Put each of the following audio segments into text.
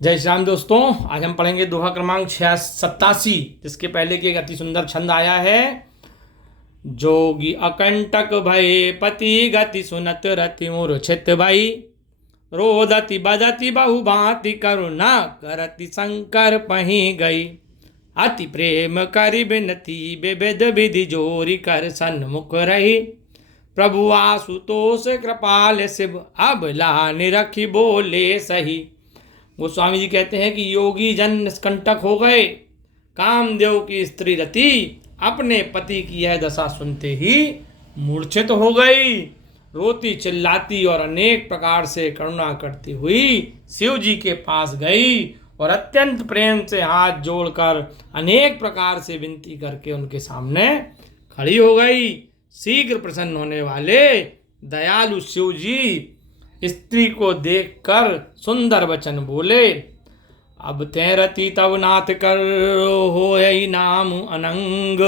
जय श्री राम दोस्तों। आज हम पढ़ेंगे दोहा क्रमांक 87, जिसके पहले की एक अति सुंदर छंद आया है। जोगी अकंटक भय पति गति सुनत रति मूर्छित भई, रोदति बदति बहु भांति करुणा करति शंकर पही गई। अति प्रेम करि बिनती विविध विधि जोरी कर सन्मुख रही, प्रभु आशुतोष कृपाल शिव अबला निरखी बोले सही। गोस्वामी जी कहते हैं कि योगी जन निष्कंटक हो गए। कामदेव की स्त्री रति अपने पति की यह दशा सुनते ही मूर्छित हो गई। रोती चिल्लाती और अनेक प्रकार से करुणा करती हुई शिव जी के पास गई और अत्यंत प्रेम से हाथ जोड़कर अनेक प्रकार से विनती करके उनके सामने खड़ी हो गई। शीघ्र प्रसन्न होने वाले दयालु शिव जी स्त्री को देखकर सुंदर वचन बोले। अब तैरती तब नाथ कर हो यही नाम अनंग,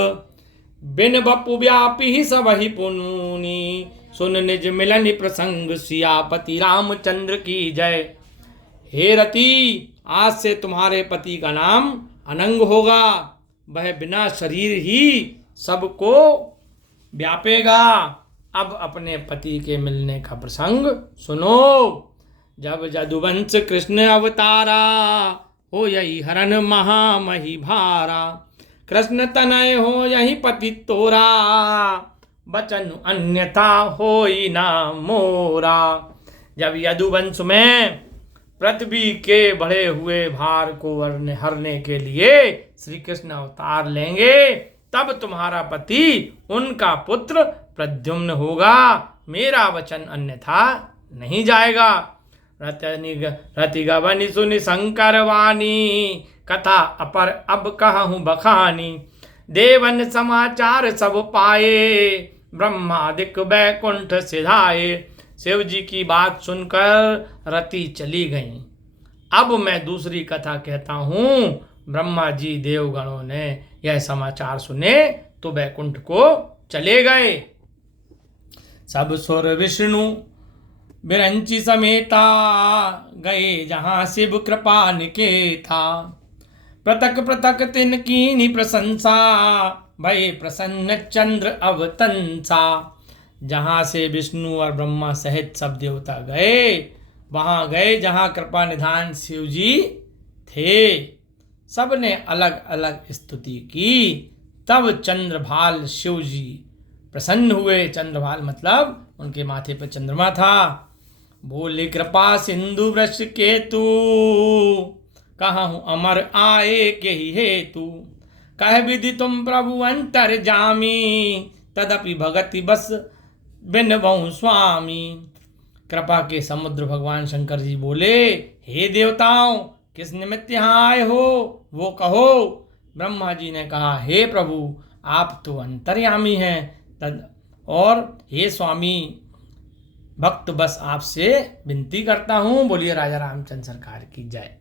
बिन बपु व्यापी ही सब ही पुनूनी, सुन निज मिलन प्रसंग सियापति रामचंद्र की जय। हे रति, आज से तुम्हारे पति का नाम अनंग होगा। वह बिना शरीर ही सबको व्यापेगा। अब अपने पति के मिलने का प्रसंग सुनो। जब जदुवंश कृष्ण अवतारा, हो यही हरण महामही भारा, कृष्ण तनय हो यही पति तोरा, बचन अन्यथा होई ना मोरा। जब यदुवंश में पृथ्वी के बढ़े हुए भार को हरने के लिए श्री कृष्ण अवतार लेंगे, तब तुम्हारा पति उनका पुत्र प्रद्युम्न होगा। मेरा वचन अन्यथा नहीं जाएगा। रति गवनि सुनि शंकर वाणी, कथा अपर अब कहूँ बखानी, देवन समाचार सब पाए, ब्रह्मादिक बैकुंठ सिधाए। शिव जी की बात सुनकर रति चली गई। अब मैं दूसरी कथा कहता हूँ। ब्रह्मा जी देवगणों ने यह समाचार सुने तो बैकुंठ को चले गए। सब सुर विष्णु बिरंची समेता, गए जहाँ शिव कृपा निकेता। पृथक पृथक तिन कीनी प्रशंसा, भय प्रसन्न चंद्र अवतंसा। जहाँ से विष्णु और ब्रह्मा सहित सब देवता गए, वहाँ गए जहाँ कृपा निधान शिव जी थे। सबने अलग अलग स्तुति की। तब चंद्रभाल शिव जी प्रसन्न हुए। चंद्रभाल मतलब उनके माथे पर चंद्रमा था। बोले कृपा सिंधु वृष केतु, कहूँ अमर आए के ही हेतु। कह विधि तुम प्रभु अंतर जामी, तदपि भगति बस बिन बहु स्वामी। कृपा के समुद्र भगवान शंकर जी बोले, हे देवताओं, किस निमित्त यहाँ आए हो वो कहो। ब्रह्मा जी ने कहा, हे प्रभु, आप तो अंतर्यामी हैं, और हे स्वामी, भक्त बस आपसे विनती करता हूँ। बोलिए राजा रामचंद्र सरकार की जय।